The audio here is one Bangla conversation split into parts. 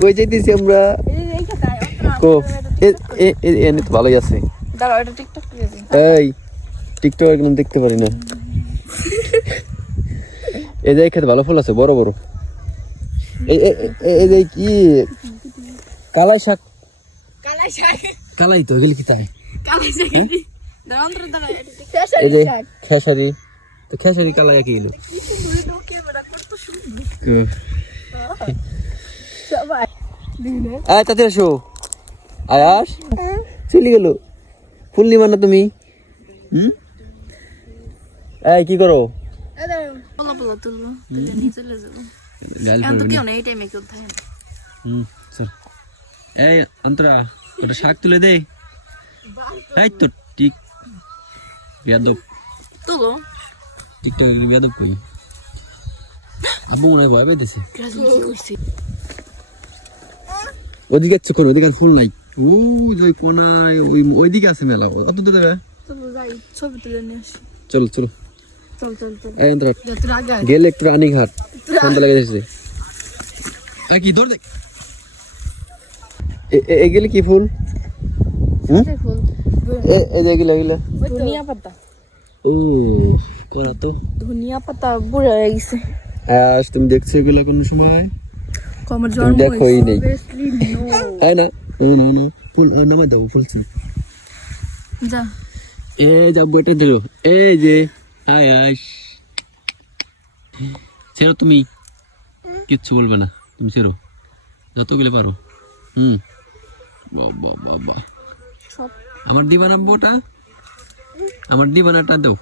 কই যাইতেছি আমরা? কো এনে তো ভালোই আছে। দাঁড়াও এটা টিকটক করে দিই। এই টিকটক একদম দেখতে পারি না। এই যে খেতে ভালো ফুল আছে বড় বড়। এই যে কি কালাই শাক? কালাই শাক। কালাই তো গেল কি তাই? কালাই শাক। দাঁড়াও অন্তর দাঁড়াও এটা এই যে খেসারি তো খেসারি কালাই কি হলো? কি সুন্দর ডোকে বড় কত সুন্দর। সবাই দিনে আয় তাতে আসো। আয়াস চলে গেল। ফুল নিবা না তুমি? এই কি করো? বলো বলো তুলবো তুলে নিয়ে চলে যাবো। এখন তো কেউ নেই এই টাইমে কেউ থাকে না। চল এই অন্তরা ওটা শাক তুলে দে। এই তো ঠিক বেয়াদব তুলো টিকটক বেয়াদব কই আবু মনে ভয় পাইতেছে। কি কইছি ওদিকে যাচ্ছে কোন ওদিকে ফুল নাই। ওই কোনায় ওইদিকে আছে মেলা অত তো যাবে। চলো যাই ছবি তুলে নিয়ে আসি। চলো চলো চল চল চল এই অন্তরা যত আগে গেলে একটু রানী ঘাট সন্ধ্যা লেগে যাচ্ছে। আর কি ধর দেখ এগুলি কি ফুল? ফুল এই যে এগুলা এগুলা ধনিয়া পাতা। ও করা তো ধনিয়া পাতা বুড়া হয়ে গেছে। আজ তুমি দেখছো এগুলা কোন সময়? কমর তুমি জন্ম দেখোই নেই অবভিয়াসলি নো। তাই না? না ফুল নামাই দাও ফুল ছিল। যা এই যা বইটা দিল এই যে আয়াস ছেড়ো তুমি কিচ্ছু বলবে না তুমি ছেড়ো যতগুলো পারো। বাবা বাবা সব আমার দিবানা বোটা আমার দিবানাটা দাও।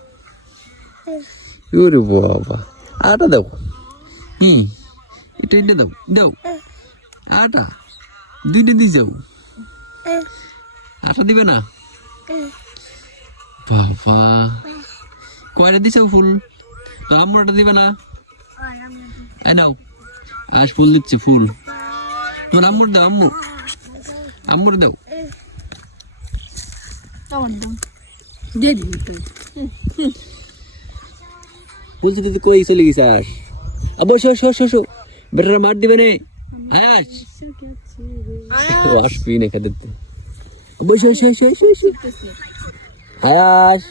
ওরে বাবা আটা দাও। এটা দাও দাও আটা দুইটা দিয়ে যাও। আটা দিবে না? বাবা কয়টা দিছে ফুল? তোর আম্মুরটা দিবে না? এই নাও আজ ফুল দিচ্ছে ফুল। তোর আম্মুর দাও আম্মুর দাও। আমার দাও দিয়ে দিবি তুই। বলছি তুই কই চলে গেছিস? আবার শো বেটারা মার দিবে নে। আয়াস ও আসবি না খেতে। আবার শো আয়াস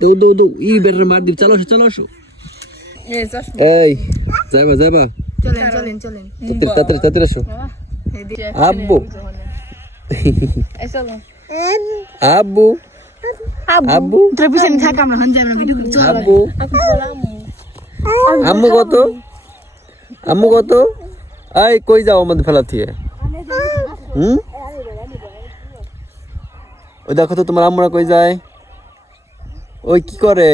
দৌ ই বেটারা মার দিবে। চলো আসো এই যাস এই যাইবা চলেন তাড়াতাড়ি আসো। আব্বু এই চলো আব্বু আব্বু তোর পিছনে থাক আমরা হন যাই ভিডিও করি। চল আব্বু আম্মু কত এই কই যাও আমাদের ফেলা থেকে? ওই দেখো তো তোমার আম্মুরা কই যায়? ওই কি করে?